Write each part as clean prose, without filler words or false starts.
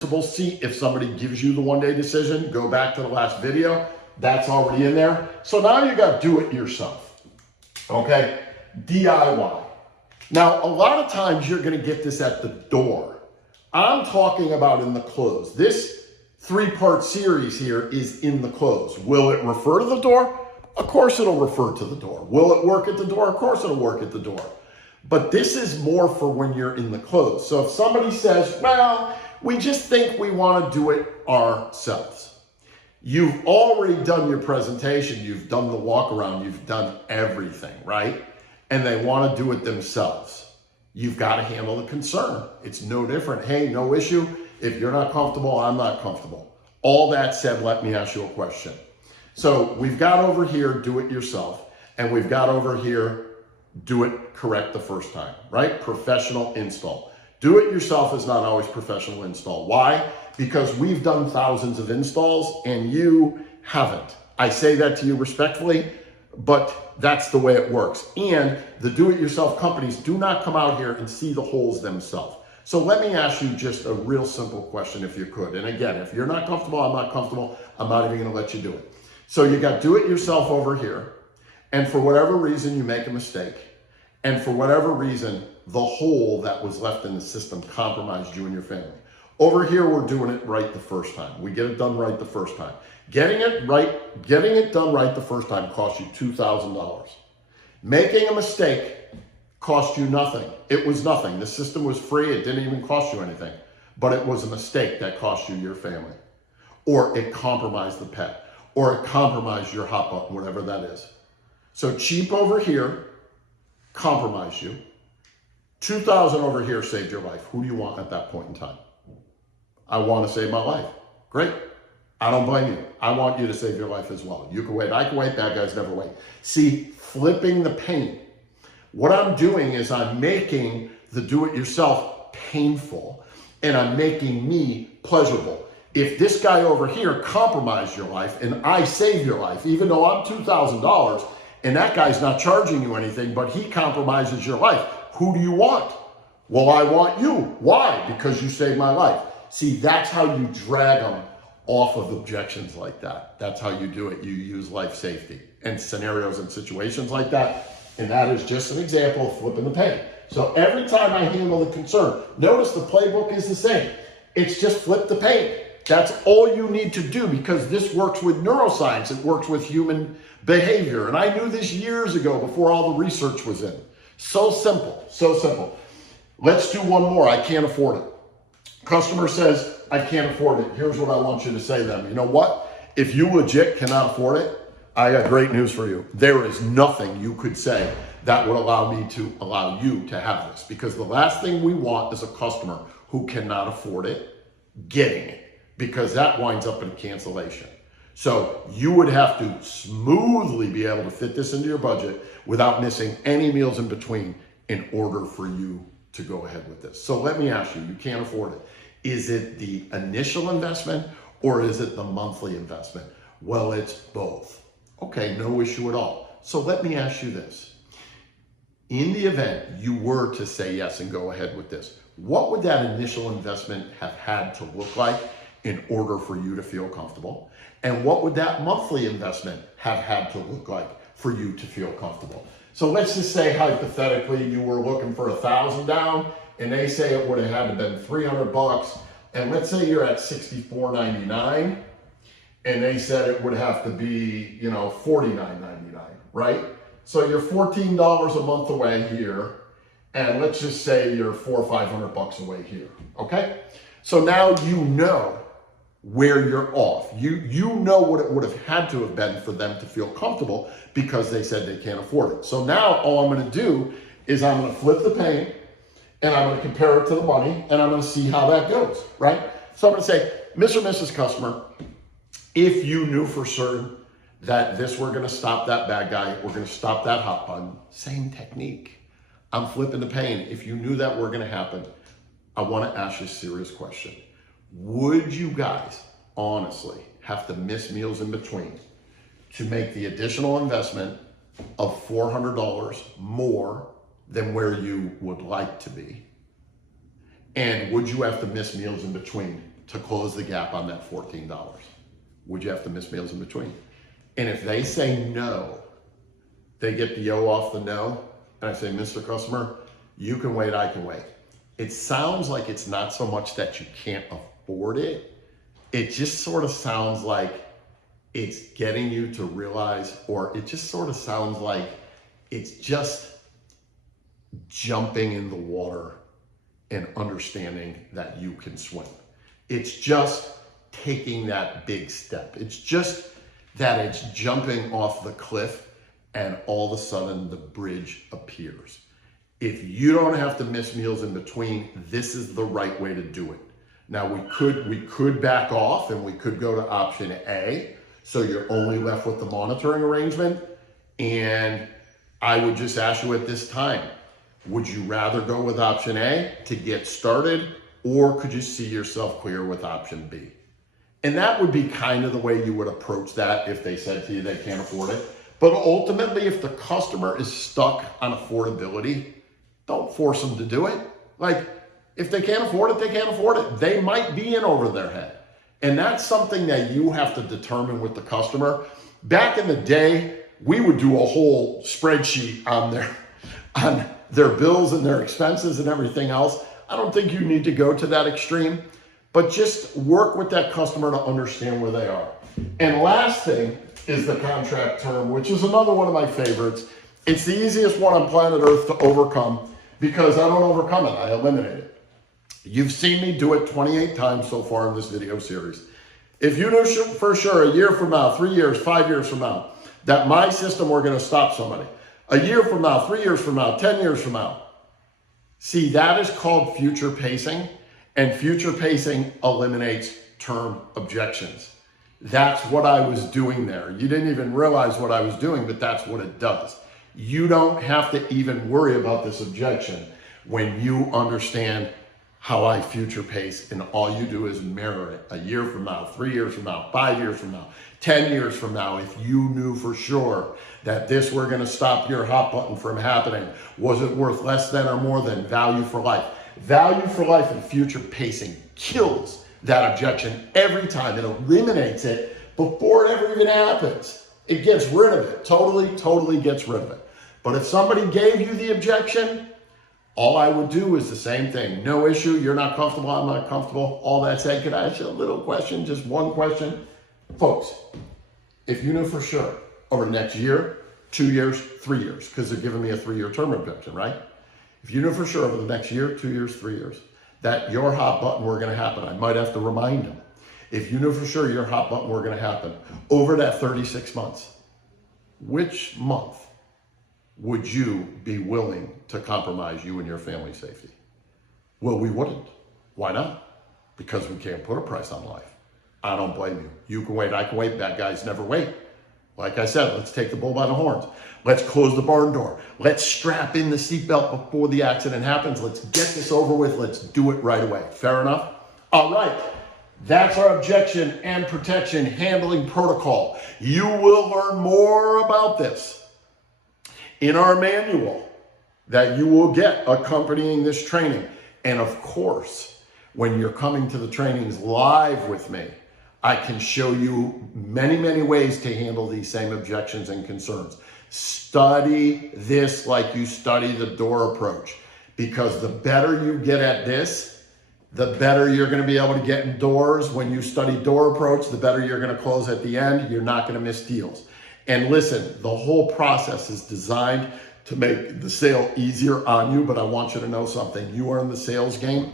seat. If somebody gives you the one-day decision, go back to the last video. That's already in there. So now you got do it yourself. Okay? DIY. Now, a lot of times you're going to get this at the door. I'm talking about in the close. This 3-part series here is in the close. Will it refer to the door? Of course it'll refer to the door. Will it work at the door? Of course it'll work at the door. But this is more for when you're in the close. So if somebody says, well, we just think we want to do it ourselves. You've already done your presentation. You've done the walk around. You've done everything, right? And they want to do it themselves. You've got to handle the concern. It's no different. Hey, no issue. If you're not comfortable, I'm not comfortable. All that said, let me ask you a question. So we've got over here, do it yourself. And we've got over here, do it correct the first time, right? Professional install. Do it yourself is not always professional install. Why? Because we've done thousands of installs and you haven't. I say that to you respectfully, but that's the way it works. And the do-it-yourself companies do not come out here and see the holes themselves. So let me ask you just a real simple question if you could. And again, if you're not comfortable, I'm not comfortable. I'm not even gonna let you do it. So you got do-it-yourself over here. And for whatever reason, you make a mistake. And for whatever reason, the hole that was left in the system compromised you and your family. Over here, we're doing it right the first time. We get it done right the first time. Getting it done right the first time cost you $2,000. Making a mistake cost you nothing. It was nothing. The system was free. It didn't even cost you anything. But it was a mistake that cost you your family. Or it compromised the pet. Or it compromised your hot button, whatever that is. So cheap over here compromised you. 2,000 over here saved your life. Who do you want at that point in time? I want to save my life. Great. I don't blame you. I want you to save your life as well. You can wait. I can wait. Bad guys never wait. See, flipping the pain. What I'm doing is I'm making the do-it-yourself painful and I'm making me pleasurable. If this guy over here compromised your life and I save your life, even though I'm $2,000 and that guy's not charging you anything, but he compromises your life, who do you want? Well, I want you. Why? Because you saved my life. See, that's how you drag them off of objections like that. That's how you do it. You use life safety and scenarios and situations like that. And that is just an example of flipping the pain. So every time I handle the concern, notice the playbook is the same. It's just flip the pain. That's all you need to do because this works with neuroscience. It works with human behavior. And I knew this years ago before all the research was in. So simple, so simple. Let's do one more. I can't afford it. Customer says, I can't afford it. Here's what I want you to say to them. You know what? If you legit cannot afford it, I got great news for you. There is nothing you could say that would allow you to have this. Because the last thing we want is a customer who cannot afford it getting it. Because that winds up in cancellation. So you would have to smoothly be able to fit this into your budget without missing any meals in between in order for you to go ahead with this. So let me ask you, you can't afford it. Is it the initial investment or is it the monthly investment? Well, it's both. Okay, no issue at all. So let me ask you this. In the event you were to say yes and go ahead with this, what would that initial investment have had to look like in order for you to feel comfortable? And what would that monthly investment have had to look like for you to feel comfortable? So let's just say hypothetically you were looking for $1,000 down and they say it would have had to been $300 and let's say you're at $64.99 and they said it would have to be, $49.99, right? So you're $14 a month away here and let's just say you're $400 or $500 away here, okay? So now you know where you're off. You know what it would have had to have been for them to feel comfortable because they said they can't afford it. So now all I'm going to do is I'm going to flip the pain and I'm going to compare it to the money and I'm going to see how that goes, right? So I'm going to say, Mr. and Mrs. Customer, if you knew for certain that we're going to stop that bad guy, we're going to stop that hot button, same technique. I'm flipping the pain. If you knew that were going to happen, I want to ask you a serious question. Would you guys honestly have to miss meals in between to make the additional investment of $400 more than where you would like to be? And would you have to miss meals in between to close the gap on that $14? Would you have to miss meals in between? And if they say no, they get the O off the no, and I say, Mr. Customer, you can wait, I can wait. It sounds like it's not so much that you can't afford it. It just sort of sounds like it's getting you to realize, or it just sort of sounds like it's just jumping in the water and understanding that you can swim. It's just taking that big step. It's just that it's jumping off the cliff and all of a sudden the bridge appears. If you don't have to miss meals in between, this is the right way to do it. Now we could back off and we could go to option A. So you're only left with the monitoring arrangement. And I would just ask you at this time, would you rather go with option A to get started, or could you see yourself clear with option B? And that would be kind of the way you would approach that if they said to you they can't afford it. But ultimately, if the customer is stuck on affordability, don't force them to do it. Like, if they can't afford it, they can't afford it. They might be in over their head. And that's something that you have to determine with the customer. Back in the day, we would do a whole spreadsheet on their bills and their expenses and everything else. I don't think you need to go to that extreme, but just work with that customer to understand where they are. And last thing is the contract term, which is another one of my favorites. It's the easiest one on planet Earth to overcome because I don't overcome it, I eliminate it. You've seen me do it 28 times so far in this video series. If you knew for sure a year from now, 3 years, 5 years from now, that my system were gonna stop somebody, a year from now, 3 years from now, 10 years from now, see, that is called future pacing, and future pacing eliminates term objections. That's what I was doing there. You didn't even realize what I was doing, but that's what it does. You don't have to even worry about this objection when you understand how I future pace, and all you do is mirror it a year from now, 3 years from now, 5 years from now, 10 years from now. If you knew for sure that this were gonna stop your hot button from happening, was it worth less than or more than value for life? Value for life and future pacing kills that objection every time. It eliminates it before it ever even happens. It gets rid of it, totally gets rid of it. But if somebody gave you the objection, all I would do is the same thing. No issue, you're not comfortable, I'm not comfortable. All that said, could I ask you a little question, just one question? Folks, if you knew for sure over the next year, 2 years, 3 years, because they're giving me a 3-year term objection, right? If you knew for sure over the next year, 2 years, 3 years, that your hot button were gonna happen, I might have to remind them. If you knew for sure your hot button were gonna happen over that 36 months, which month would you be willing to compromise you and your family's safety? Well, we wouldn't. Why not? Because we can't put a price on life. I don't blame you. You can wait, I can wait, bad guys never wait. Like I said, let's take the bull by the horns. Let's close the barn door. Let's strap in the seatbelt before the accident happens. Let's get this over with. Let's do it right away. Fair enough? All right. That's our objection and protection handling protocol. You will learn more about this in our manual that you will get accompanying this training. And of course, when you're coming to the trainings live with me, I can show you many ways to handle these same objections and concerns. Study this like you study the door approach, because the better you get at this, the better you're going to be able to get in doors. When you study door approach, the better you're going to close at the end. You're not going to miss deals. And listen, the whole process is designed to make the sale easier on you, but I want you to know something. You are in the sales game,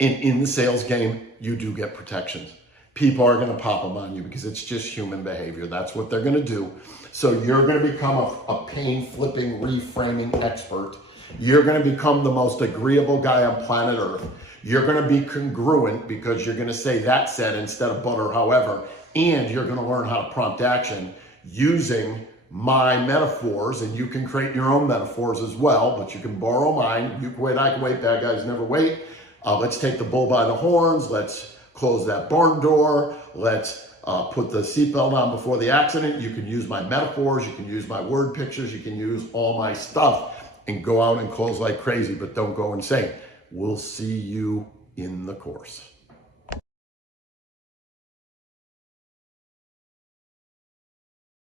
and in the sales game, you do get protections. People are going to pop them on you because it's just human behavior. That's what they're going to do. So you're going to become a pain flipping, reframing expert. You're going to become the most agreeable guy on planet Earth. You're going to be congruent because you're going to say that said instead of but or however, and you're going to learn how to prompt action using my metaphors, and you can create your own metaphors as well, but you can borrow mine. You can wait, I can wait, bad guys never wait. Let's take the bull by the horns. Let's close that barn door. Let's put the seatbelt on before the accident. You can use my metaphors. You can use my word pictures. You can use all my stuff and go out and close like crazy, but don't go insane. We'll see you in the course.